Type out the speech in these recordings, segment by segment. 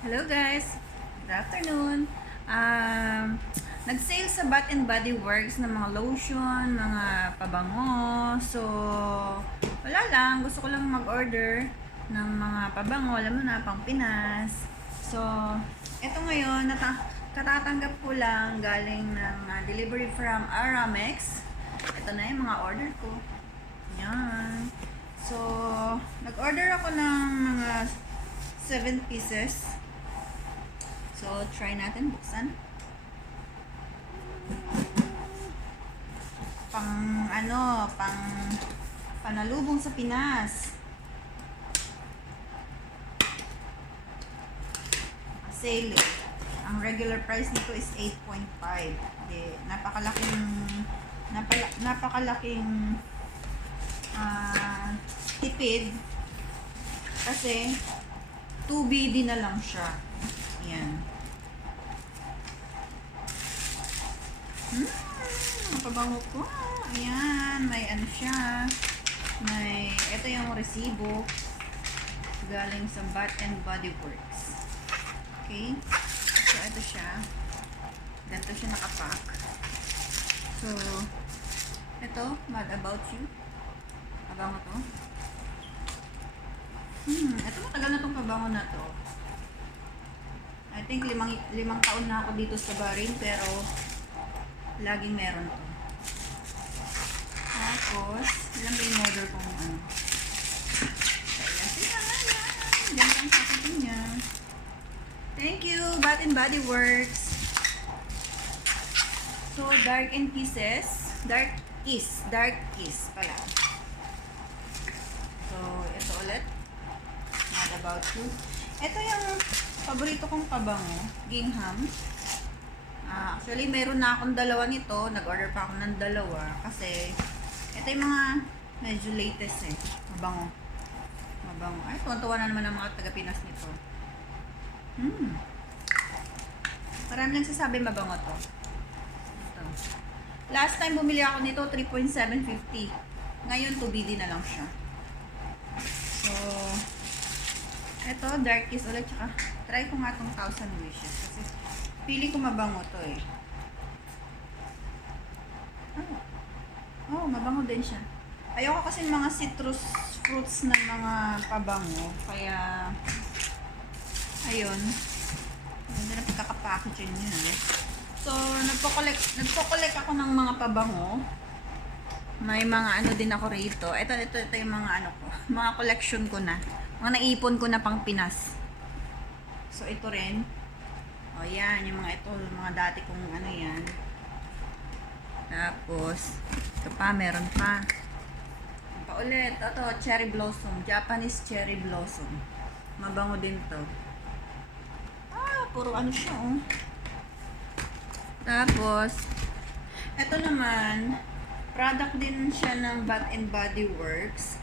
Hello guys! Good afternoon! Nag-sale sa Bath and Body Works ng mga lotion, mga pabango. So, wala lang. Gusto ko lang mag-order ng mga pabango. Alam mo na, pang Pinas. So, eto ngayon, katatanggap ko lang galing ng delivery from Aramex. Ito na yung mga order ko. Yan. So, nag-order ako ng mga 7 pieces. So, try natin buksan. Pang panalubong sa Pinas. Sale. Ang regular price nito is 8.5. Napakalaking tipid kasi 2BD na lang siya. Yan. Ang pabango ko. Ayan. May ano siya. Ito yung resibo. Galing sa Bath and Body Works. Okay. So, ito siya. Ganito siya nakapack. So, ito. Mad About You. Pabango to. Ito matagal na tong pabango na to. I think limang taon na ako dito sa Bahrain, pero laging meron to. Tapos, ilang ba yung order kong ano? Ganyan ang packaging niya. Thank you, Bath and Body Works. So, Dark and Kisses. Dark Kiss pala. So, ito ulit. Mad About You. Ito yung paborito kong pabango, gingham. Actually, meron na akong dalawa nito. Nag-order pa ako ng dalawa. Kasi, ito yung mga medyo latest eh. Mabango. Ay, tuwan-tuwa na naman ang mga taga-Pinas nito. Marami nagsasabi mabango to. Ito. Last time bumili ako nito, 3.750. Ngayon, 2BD na lang siya. So, ito, Dark Kiss ulit. Tsaka, try ko nga itong 1,000 Wishes. Kasi, pili ko mabango to eh. Mabango din siya. Ayoko kasi mga citrus fruits na mga pabango. Kaya, ayun. Ganda na pagkakapackaging niya. So, nagpo-collect ako ng mga pabango. May mga ano din ako rito. Ito yung mga ano ko. Mga collection ko na. Mga naipon ko na pang Pinas. So, ito rin. O, yan. Yung mga ito. Mga dati kong ano yan. Tapos, ito pa. Meron pa. Paulit. Ito, Cherry Blossom. Japanese Cherry Blossom. Mabango din to. Puro ano siya, oh. Tapos, ito naman, product din siya ng Bath and Body Works.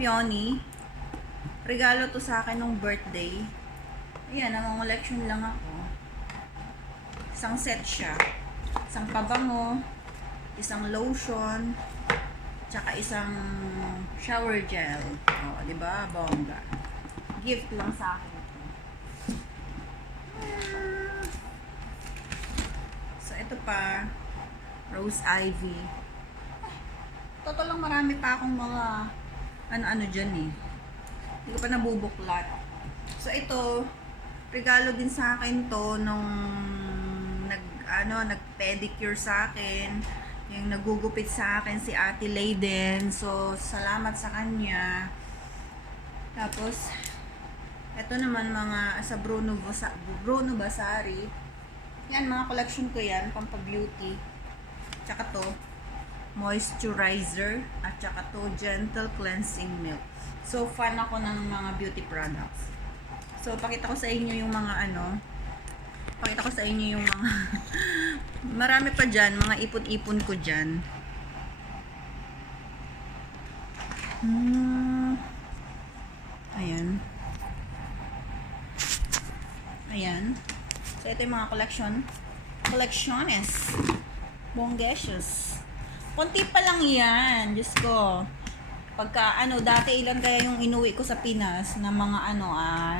Peony. Regalo to sa akin nung birthday. Ayan, namang-collection lang ako. Isang set siya. Isang pabango, isang lotion, tsaka isang shower gel. O, diba? Bongga. Gift lang sa akin ito. So, ito pa, Rose Ivy. Totoo lang, marami pa akong mga ano-ano dyan eh. Hindi ko pa nabubuklat. So, ito, regalo din sa akin to nung nag-pedicure sa akin. Yung nagugupit sa akin si Ate Layden. So, salamat sa kanya. Tapos, ito naman mga sa Bruno Vasari. Yan, mga collection ko yan. Pampa-beauty. Tsaka to, moisturizer. At tsaka to, gentle cleansing milk. So, fan ako ng mga beauty products. So, pakita ko sa inyo yung mga pakita ko sa inyo yung mga marami pa dyan, mga ipon-ipon ko dyan. Ayan. So, ito yung mga collectiones. Bonggacious. Kunti pa lang yan. Diyos ko. Pagka dati ilan kaya yung inuwi ko sa Pinas na mga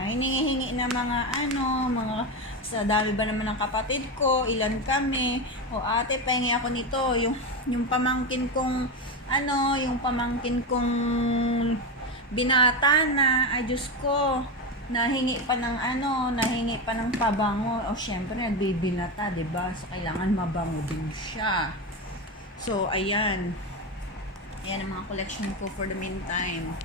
hinihingi na mga sa dami ba naman ng kapatid ko, ilan kami. O ate, pahingi ako nito, yung pamangkin kong binata na, ay Diyos ko, nahingi pa ng pabango. O syempre nagbibinata, 'di ba? So kailangan mabango din siya. So ayan. Ayan ang mga collection ko for the meantime.